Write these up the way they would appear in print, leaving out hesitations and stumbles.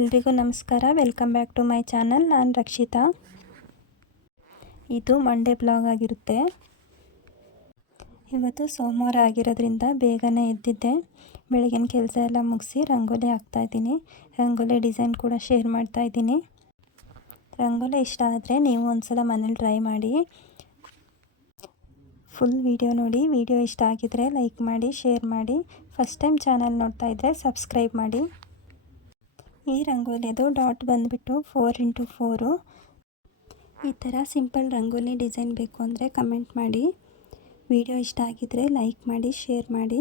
ಎಲ್ರಿಗೂ ನಮಸ್ಕಾರ. Welcome back to my channel. ನಾನು ರಕ್ಷಿತಾ. ಇದು ಮಂಡೇ ಬ್ಲಾಗ್ ಆಗಿರುತ್ತೆ. ಇವತ್ತು ಸೋಮವಾರ ಆಗಿರೋದ್ರಿಂದ ಬೇಗನೆ ಎದ್ದಿದ್ದೆ. ಬೆಳಗಿನ ಕೆಲಸ ಎಲ್ಲ ಮುಗಿಸಿ ರಂಗೋಲಿ ಹಾಕ್ತಾಯಿದ್ದೀನಿ. ರಂಗೋಲಿ ಡಿಸೈನ್ ಕೂಡ ಶೇರ್ ಮಾಡ್ತಾಯಿದ್ದೀನಿ. ರಂಗೋಲಿ ಇಷ್ಟ ಆದರೆ ನೀವು ಒಂದ್ಸಲ ಮನೇಲಿ ಟ್ರೈ ಮಾಡಿ. ಫುಲ್ ವಿಡಿಯೋ ನೋಡಿ. ವಿಡಿಯೋ ಇಷ್ಟ ಆಗಿದರೆ ಲೈಕ್ ಮಾಡಿ, ಶೇರ್ ಮಾಡಿ. ಫಸ್ಟ್ ಟೈಮ್ ಚಾನಲ್ ನೋಡ್ತಾ ಇದ್ದರೆ ಸಬ್ಸ್ಕ್ರೈಬ್ ಮಾಡಿ. ಈ ರಂಗೋಲಿದು ಡಾಟ್ ಬಂದುಬಿಟ್ಟು 4x4. ಈ ಥರ ಸಿಂಪಲ್ ರಂಗೋಲಿ ಡಿಸೈನ್ ಬೇಕು ಅಂದರೆ ಕಮೆಂಟ್ ಮಾಡಿ. ವಿಡಿಯೋ ಇಷ್ಟ ಆಗಿದರೆ ಲೈಕ್ ಮಾಡಿ, ಶೇರ್ ಮಾಡಿ.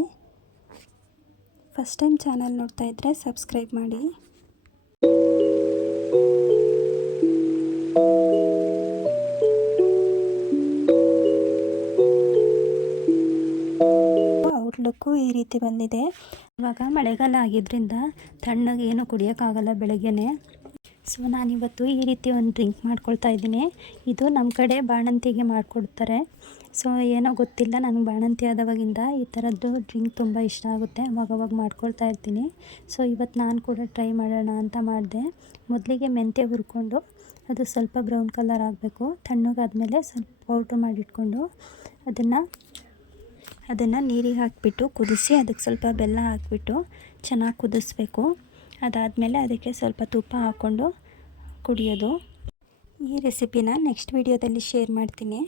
ಫಸ್ಟ್ ಟೈಮ್ ಚಾನಲ್ ನೋಡ್ತಾ ಇದ್ದರೆ ಸಬ್ಸ್ಕ್ರೈಬ್ ಮಾಡಿ. ಔಟ್ಲುಕ್ಕು ಈ ರೀತಿ ಬಂದಿದೆ. ಇವಾಗ ಮಳೆಗಾಲ ಆಗಿದ್ದರಿಂದ ತಣ್ಣಗೆ ಏನೂ ಕುಡಿಯೋಕ್ಕಾಗಲ್ಲ ಬೆಳಗ್ಗೆನೆ. ಸೊ ನಾನಿವತ್ತು ಈ ರೀತಿ ಒಂದು ಡ್ರಿಂಕ್ ಮಾಡ್ಕೊಳ್ತಾ ಇದ್ದೀನಿ. ಇದು ನಮ್ಮ ಕಡೆ ಬಾಣಂತಿಗೆ ಮಾಡಿಕೊಡ್ತಾರೆ. ಸೊ ಏನೋ ಗೊತ್ತಿಲ್ಲ, ನನಗೆ ಬಾಣಂತಿ ಆದವಾಗಿಂದ ಈ ಥರದ್ದು ಡ್ರಿಂಕ್ ತುಂಬ ಇಷ್ಟ ಆಗುತ್ತೆ. ಅವಾಗವಾಗ ಮಾಡ್ಕೊಳ್ತಾ ಇರ್ತೀನಿ. ಸೊ ಇವತ್ತು ನಾನು ಕೂಡ ಟ್ರೈ ಮಾಡೋಣ ಅಂತ ಮಾಡಿದೆ. ಮೊದಲಿಗೆ ಮೆಂತ್ಯ ಹುರ್ಕೊಂಡು ಅದು ಸ್ವಲ್ಪ ಬ್ರೌನ್ ಕಲರ್ ಆಗಬೇಕು. ತಣ್ಣಗಾದ್ಮೇಲೆ ಸ್ವಲ್ಪ ಪೌಡ್ರ್ ಮಾಡಿಟ್ಕೊಂಡು ಅದನ್ನು ನೀರಿಗೆ ಹಾಕಿಬಿಟ್ಟು ಕುದಿಸಿ ಅದಕ್ಕೆ ಸ್ವಲ್ಪ ಬೆಲ್ಲ ಹಾಕಿಬಿಟ್ಟು ಚೆನ್ನಾಗಿ ಕುದಿಸ್ಬೇಕು. ಅದಾದಮೇಲೆ ಅದಕ್ಕೆ ಸ್ವಲ್ಪ ತುಪ್ಪ ಹಾಕ್ಕೊಂಡು ಕುಡಿಯೋದು. ಈ ರೆಸಿಪಿನ ನೆಕ್ಸ್ಟ್ ವಿಡಿಯೋದಲ್ಲಿ ಶೇರ್ ಮಾಡ್ತೀನಿ.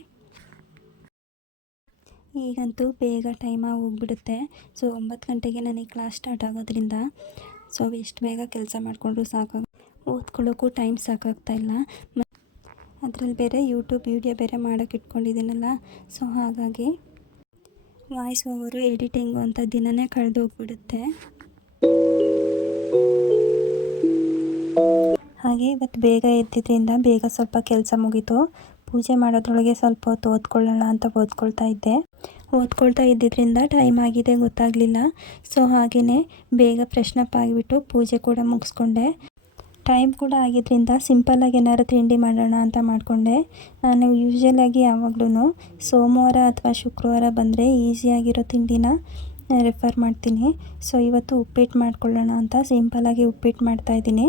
ಈಗಂತೂ ಬೇಗ ಟೈಮ್ ಹೋಗ್ಬಿಡುತ್ತೆ. ಸೊ 9 ಗಂಟೆಗೆ ನನಗೆ ಕ್ಲಾಸ್ ಸ್ಟಾರ್ಟ್ ಆಗೋದ್ರಿಂದ ಸೊ ಎಷ್ಟು ಬೇಗ ಕೆಲಸ ಮಾಡಿಕೊಂಡ್ರು ಓದ್ಕೊಳ್ಳೋಕ್ಕೂ ಟೈಮ್ ಸಾಕಾಗ್ತಾಯಿಲ್ಲ. ಅದರಲ್ಲಿ ಬೇರೆ ಯೂಟ್ಯೂಬ್ ವಿಡಿಯೋ ಬೇರೆ ಮಾಡೋಕ್ಕೆ ಇಟ್ಕೊಂಡಿದ್ದೀನಲ್ಲ. ಸೊ ಹಾಗಾಗಿ ವಾಯ್ಸ್ ಓವರು ಎಡಿಟಿಂಗು ಅಂತ ದಿನವೇ ಕಳೆದೋಗ್ಬಿಡುತ್ತೆ. ಹಾಗೆ ಇವತ್ತು ಬೇಗ ಎದ್ದಿದ್ದರಿಂದ ಬೇಗ ಸ್ವಲ್ಪ ಕೆಲಸ ಮುಗೀತು. ಪೂಜೆ ಮಾಡೋದ್ರೊಳಗೆ ಸ್ವಲ್ಪ ಹೊತ್ತು ಓದ್ಕೊಳ್ಳೋಣ ಅಂತ ಓದ್ಕೊಳ್ತಾ ಇದ್ದಿದ್ದರಿಂದ ಟೈಮ್ ಆಗಿದೆ ಗೊತ್ತಾಗಲಿಲ್ಲ. ಸೊ ಹಾಗೆಯೇ ಬೇಗ ಫ್ರೆಶ್ನಪ್ ಆಗಿಬಿಟ್ಟು ಪೂಜೆ ಕೂಡ ಮುಗಿಸ್ಕೊಂಡೆ. ಟೈಮ್ ಕೂಡ ಆಗಿದ್ದರಿಂದ ಸಿಂಪಲ್ಲಾಗಿ ಏನಾದ್ರು ತಿಂಡಿ ಮಾಡೋಣ ಅಂತ ಮಾಡಿಕೊಂಡೆ. ನಾನು ಯೂಶ್ವಲಾಗಿ ಯಾವಾಗಲೂ ಸೋಮವಾರ ಅಥವಾ ಶುಕ್ರವಾರ ಬಂದರೆ ಈಸಿಯಾಗಿರೋ ತಿಂಡಿನ ರೆಫರ್ ಮಾಡ್ತೀನಿ. ಸೊ ಇವತ್ತು ಉಪ್ಪಿಟ್ಟು ಮಾಡ್ಕೊಳ್ಳೋಣ ಅಂತ ಸಿಂಪಲ್ಲಾಗಿ ಉಪ್ಪಿಟ್ಟು ಮಾಡ್ತಾಯಿದ್ದೀನಿ.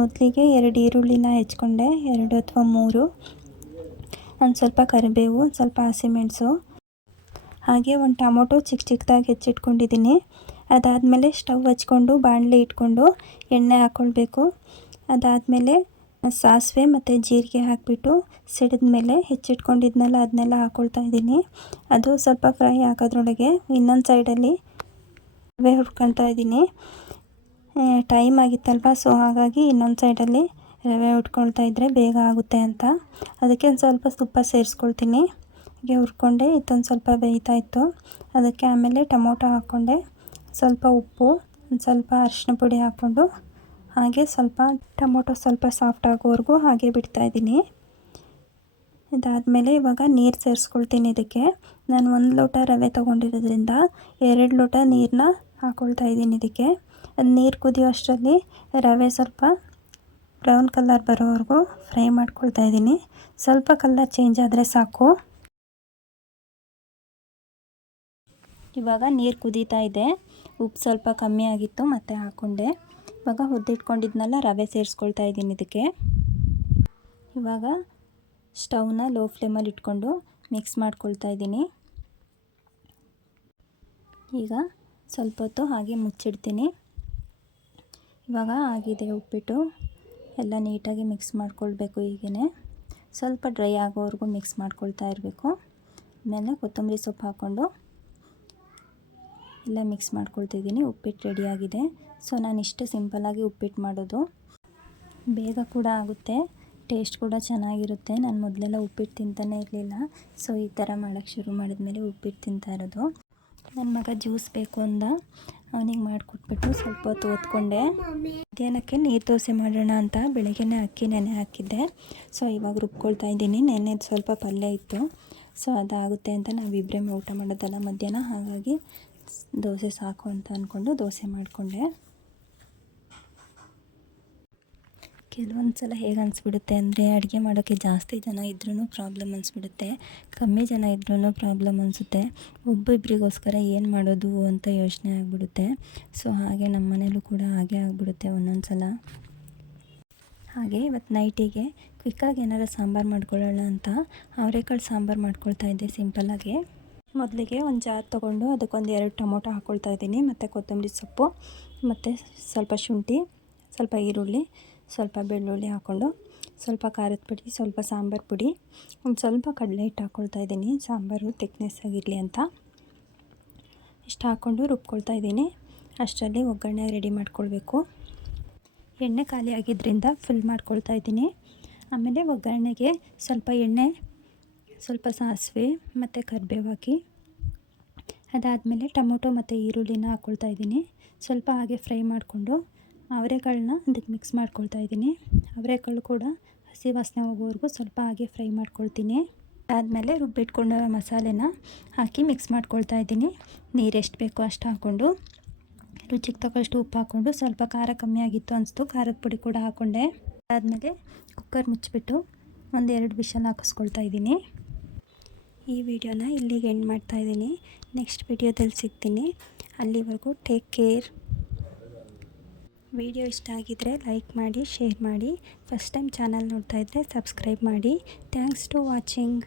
ಮೊದಲಿಗೆ 2 ಈರುಳ್ಳಿನ ಹೆಚ್ಕೊಂಡೆ, 2 ಅಥವಾ 3, ಒಂದು ಸ್ವಲ್ಪ ಕರಿಬೇವು, ಒಂದು ಸ್ವಲ್ಪ ಹಸಿಮೆಣಸು, ಹಾಗೆ ಒಂದು ಟೊಮೊಟೊ ಚಿಕ್ಕದಾಗಿ ಹೆಚ್ಚಿಟ್ಕೊಂಡಿದ್ದೀನಿ. ಅದಾದಮೇಲೆ ಸ್ಟವ್ ಹಚ್ಕೊಂಡು ಬಾಣಲೆ ಇಟ್ಕೊಂಡು ಎಣ್ಣೆ ಹಾಕ್ಕೊಳ್ಬೇಕು. ಅದಾದಮೇಲೆ ಸಾಸಿವೆ ಮತ್ತು ಜೀರಿಗೆ ಹಾಕಿಬಿಟ್ಟು ಸಿಡಿದ್ಮೇಲೆ ಹೆಚ್ಚಿಟ್ಕೊಂಡಿದ್ನೆಲ್ಲ ಅದನ್ನೆಲ್ಲ ಹಾಕ್ಕೊಳ್ತಾ ಇದ್ದೀನಿ. ಅದು ಸ್ವಲ್ಪ ಫ್ರೈ ಆಗೋದ್ರೊಳಗೆ ಇನ್ನೊಂದು ಸೈಡಲ್ಲಿ ರವೆ ಹುರ್ಕೊಳ್ತಾ ಇದ್ದೀನಿ. ಟೈಮ್ ಆಗಿತ್ತಲ್ವ, ಸೊ ಹಾಗಾಗಿ ಇನ್ನೊಂದು ಸೈಡಲ್ಲಿ ರವೆ ಹುರ್ಕೊಳ್ತಾ ಇದ್ದರೆ ಬೇಗ ಆಗುತ್ತೆ ಅಂತ ಅದಕ್ಕೆ ಒಂದು ಸ್ವಲ್ಪ ತುಪ್ಪ ಸೇರಿಸ್ಕೊಳ್ತೀನಿ. ಹೀಗೆ ಹುರ್ಕೊಂಡೆ ಇದೊಂದು ಸ್ವಲ್ಪ ಬೇಯ್ತಾ ಇತ್ತು. ಅದಕ್ಕೆ ಆಮೇಲೆ ಟೊಮೊಟೊ ಹಾಕ್ಕೊಂಡೆ, ಸ್ವಲ್ಪ ಉಪ್ಪು, ಒಂದು ಸ್ವಲ್ಪ ಅರಿಶಿನ ಪುಡಿ ಹಾಕ್ಕೊಂಡು ಹಾಗೆ ಸ್ವಲ್ಪ ಟೊಮೊಟೊ ಸ್ವಲ್ಪ ಸಾಫ್ಟ್ ಆಗೋವರೆಗೂ ಹಾಗೆ ಬಿಡ್ತಾಯಿದ್ದೀನಿ. ಇದಾದಮೇಲೆ ಇವಾಗ ನೀರು ಸೇರಿಸ್ಕೊಳ್ತೀನಿ. ಇದಕ್ಕೆ ನಾನು 1 ಲೋಟ ರವೆ ತೊಗೊಂಡಿರೋದ್ರಿಂದ 2 ಲೋಟ ನೀರನ್ನ ಹಾಕ್ಕೊಳ್ತಾ ಇದ್ದೀನಿ. ಇದಕ್ಕೆ ನೀರು ಕುದಿಯೋ ಅಷ್ಟರಲ್ಲಿ ರವೆ ಸ್ವಲ್ಪ ಬ್ರೌನ್ ಕಲರ್ ಬರೋವರೆಗೂ ಫ್ರೈ ಮಾಡ್ಕೊಳ್ತಾ ಇದ್ದೀನಿ. ಸ್ವಲ್ಪ ಕಲರ್ ಚೇಂಜ್ ಆದರೆ ಸಾಕು. ಇವಾಗ ನೀರು ಕುದೀತಾ ಇದೆ. ಉಪ್ಪು ಸ್ವಲ್ಪ ಕಮ್ಮಿ ಆಗಿತ್ತು ಮತ್ತು ಹಾಕ್ಕೊಂಡೆ. ಇವಾಗ ಹುರಿದಿಟ್ಕೊಂಡಿದ್ನೆಲ್ಲ ರವೆ ಸೇರಿಸ್ಕೊಳ್ತಾ ಇದ್ದೀನಿ. ಇದಕ್ಕೆ ಇವಾಗ ಸ್ಟವ್ನ ಲೋ ಫ್ಲೇಮಲ್ಲಿ ಇಟ್ಕೊಂಡು ಮಿಕ್ಸ್ ಮಾಡ್ಕೊಳ್ತಾ ಇದ್ದೀನಿ. ಈಗ ಸ್ವಲ್ಪ ಹೊತ್ತು ಹಾಗೆ ಮುಚ್ಚಿಡ್ತೀನಿ. ಇವಾಗ ಆಗಿದೆ ಉಪ್ಪಿಟ್ಟು. ಎಲ್ಲ ನೀಟಾಗಿ ಮಿಕ್ಸ್ ಮಾಡ್ಕೊಳ್ಬೇಕು. ಹೀಗೇ ಸ್ವಲ್ಪ ಡ್ರೈ ಆಗೋವರೆಗೂ ಮಿಕ್ಸ್ ಮಾಡ್ಕೊಳ್ತಾ ಇರಬೇಕು. ಆಮೇಲೆ ಕೊತ್ತಂಬರಿ ಸೊಪ್ಪು ಹಾಕ್ಕೊಂಡು ಎಲ್ಲ ಮಿಕ್ಸ್ ಮಾಡ್ಕೊಳ್ತಿದ್ದೀನಿ. ಉಪ್ಪಿಟ್ಟು ರೆಡಿಯಾಗಿದೆ. ಸೊ ನಾನು ಇಷ್ಟೇ ಸಿಂಪಲ್ಲಾಗಿ ಉಪ್ಪಿಟ್ಟು ಮಾಡೋದು. ಬೇಗ ಕೂಡ ಆಗುತ್ತೆ, ಟೇಸ್ಟ್ ಕೂಡ ಚೆನ್ನಾಗಿರುತ್ತೆ. ನಾನು ಮೊದಲೆಲ್ಲ ಉಪ್ಪಿಟ್ಟು ತಿಂತಾನೇ ಇರಲಿಲ್ಲ. ಸೊ ಈ ಥರ ಮಾಡೋಕ್ಕೆ ಶುರು ಮಾಡಿದ್ಮೇಲೆ ಉಪ್ಪಿಟ್ಟು ತಿಂತಾ ಇರೋದು. ನನ್ನ ಮಗ ಜ್ಯೂಸ್ ಬೇಕು ಅಂದ, ಅವನಿಗೆ ಮಾಡಿಕೊಟ್ಬಿಟ್ಟು ಸ್ವಲ್ಪ ಹೊತ್ತು ಓದ್ಕೊಂಡೆ. ಮಧ್ಯಾಹ್ನಕ್ಕೆ ನೀರು ದೋಸೆ ಮಾಡೋಣ ಅಂತ ಬೆಳಗ್ಗೆನೇ ಅಕ್ಕಿ ನೆನೆ ಹಾಕಿದ್ದೆ. ಸೊ ಇವಾಗ ರುಬ್ಕೊಳ್ತಾ ಇದ್ದೀನಿ. ನೆನೆ ಸ್ವಲ್ಪ ಪಲ್ಯ ಇತ್ತು. ಸೊ ಅದಾಗುತ್ತೆ ಅಂತ ನಾವಿಬ್ಬರೇ ಊಟ ಮಾಡೋದಲ್ಲ ಮಧ್ಯಾಹ್ನ. ಹಾಗಾಗಿ ದೋಸೆ ಸಾಕು ಅಂತ ಅಂದ್ಕೊಂಡು ದೋಸೆ ಮಾಡಿಕೊಂಡೆ. ಕೆಲವೊಂದು ಸಲ ಹೇಗೆ ಅನಿಸ್ಬಿಡುತ್ತೆ ಅಂದರೆ ಅಡುಗೆ ಮಾಡೋಕ್ಕೆ ಜಾಸ್ತಿ ಜನ ಇದ್ರೂ ಪ್ರಾಬ್ಲಮ್ ಅನಿಸ್ಬಿಡುತ್ತೆ, ಕಮ್ಮಿ ಜನ ಇದ್ರೂ ಪ್ರಾಬ್ಲಮ್ ಅನಿಸುತ್ತೆ. ಒಬ್ಬೊಬ್ಬರಿಗೋಸ್ಕರ ಏನು ಮಾಡೋದು ಅಂತ ಯೋಚನೆ ಆಗಿಬಿಡುತ್ತೆ. ಸೊ ಹಾಗೆ ನಮ್ಮ ಮನೇಲೂ ಕೂಡ ಹಾಗೆ ಆಗಿಬಿಡುತ್ತೆ ಒಂದೊಂದು ಸಲ. ಹಾಗೆ ಇವತ್ತು ನೈಟಿಗೆ ಕ್ವಿಕ್ಕಾಗಿ ಏನಾರು ಸಾಂಬಾರು ಮಾಡ್ಕೊಳ್ಳೋಣ ಅಂತ ಅವರೆಕಾಳು ಸಾಂಬಾರು ಮಾಡ್ಕೊಳ್ತಾ ಇದ್ದೆ ಸಿಂಪಲ್ಲಾಗಿ. ಮೊದಲಿಗೆ ಒಂದು ಜಾರ್ ತೊಗೊಂಡು ಅದಕ್ಕೊಂದು 2 ಟೊಮೊಟೊ ಹಾಕ್ಕೊಳ್ತಾ ಇದ್ದೀನಿ, ಮತ್ತು ಕೊತ್ತಂಬರಿ ಸೊಪ್ಪು, ಮತ್ತು ಸ್ವಲ್ಪ ಶುಂಠಿ, ಸ್ವಲ್ಪ ಈರುಳ್ಳಿ, ಸ್ವಲ್ಪ ಬೆಳ್ಳುಳ್ಳಿ ಹಾಕ್ಕೊಂಡು ಸ್ವಲ್ಪ ಖಾರದ ಪುಡಿ, ಸ್ವಲ್ಪ ಸಾಂಬಾರು ಪುಡಿ, ಒಂದು ಸ್ವಲ್ಪ ಕಡಲೆ ಹಿಟ್ಟು ಹಾಕ್ಕೊಳ್ತಾ ಇದ್ದೀನಿ ಸಾಂಬಾರು ಥಿಕ್ನೆಸ್ ಆಗಿರಲಿ ಅಂತ. ಇಷ್ಟು ಹಾಕ್ಕೊಂಡು ರುಬ್ಕೊಳ್ತಾ ಇದ್ದೀನಿ. ಅಷ್ಟರಲ್ಲಿ ಒಗ್ಗರಣೆ ರೆಡಿ ಮಾಡ್ಕೊಳ್ಬೇಕು. ಎಣ್ಣೆ ಖಾಲಿ ಆಗಿದ್ದರಿಂದ ಫುಲ್ ಮಾಡ್ಕೊಳ್ತಾ ಇದ್ದೀನಿ. ಆಮೇಲೆ ಒಗ್ಗರಣೆಗೆ ಸ್ವಲ್ಪ ಎಣ್ಣೆ, ಸ್ವಲ್ಪ ಸಾಸಿವೆ ಮತ್ತು ಕರಿಬೇವು ಹಾಕಿ, ಅದಾದಮೇಲೆ ಟೊಮೊಟೊ ಮತ್ತು ಈರುಳ್ಳಿನ ಹಾಕ್ಕೊಳ್ತಾ ಇದ್ದೀನಿ. ಸ್ವಲ್ಪ ಹಾಗೆ ಫ್ರೈ ಮಾಡಿಕೊಂಡು ಅವರೆಕಾಳನ್ನ ಅದಕ್ಕೆ ಮಿಕ್ಸ್ ಮಾಡ್ಕೊಳ್ತಾ ಇದ್ದೀನಿ. ಅವರೆಕಾಳು ಕೂಡ ಹಸಿ ವಾಸನೆ ಹೋಗೋವರೆಗೂ ಸ್ವಲ್ಪ ಹಾಗೆ ಫ್ರೈ ಮಾಡ್ಕೊಳ್ತೀನಿ. ಅದಾದಮೇಲೆ ರುಬ್ಬಿಟ್ಕೊಂಡ ಮಸಾಲೆನ ಹಾಕಿ ಮಿಕ್ಸ್ ಮಾಡ್ಕೊಳ್ತಾ ಇದ್ದೀನಿ. ನೀರು ಎಷ್ಟು ಬೇಕೋ ಅಷ್ಟು ಹಾಕ್ಕೊಂಡು ರುಚಿಗೆ ತಕ್ಕಷ್ಟು ಉಪ್ಪು ಹಾಕ್ಕೊಂಡು, ಸ್ವಲ್ಪ ಖಾರ ಕಮ್ಮಿ ಆಗಿತ್ತು ಅನಿಸ್ತು, ಖಾರದ ಪುಡಿ ಕೂಡ ಹಾಕ್ಕೊಂಡೆ. ಅದಾದಮೇಲೆ ಕುಕ್ಕರ್ ಮುಚ್ಚಿಬಿಟ್ಟು 1-2 ವಿಷಲ್ ಹಾಕಿಸ್ಕೊಳ್ತಾ ಇದ್ದೀನಿ. ಈ ವಿಡಿಯೋನ ಇಲ್ಲಿಗೆ ಎಂಡ್ ಮಾಡ್ತಾಯಿದ್ದೀನಿ. ನೆಕ್ಸ್ಟ್ ವಿಡಿಯೋದಲ್ಲಿ ಸಿಗ್ತೀನಿ. ಅಲ್ಲಿವರೆಗೂ ಟೇಕ್ ಕೇರ್. ವಿಡಿಯೋ ಇಷ್ಟ ಆಗಿದ್ದರೆ ಲೈಕ್ ಮಾಡಿ, ಶೇರ್ ಮಾಡಿ. ಫಸ್ಟ್ ಟೈಮ್ ಚಾನಲ್ ನೋಡ್ತಾ ಇದ್ದರೆ ಸಬ್ಸ್ಕ್ರೈಬ್ ಮಾಡಿ. Thanks to watching.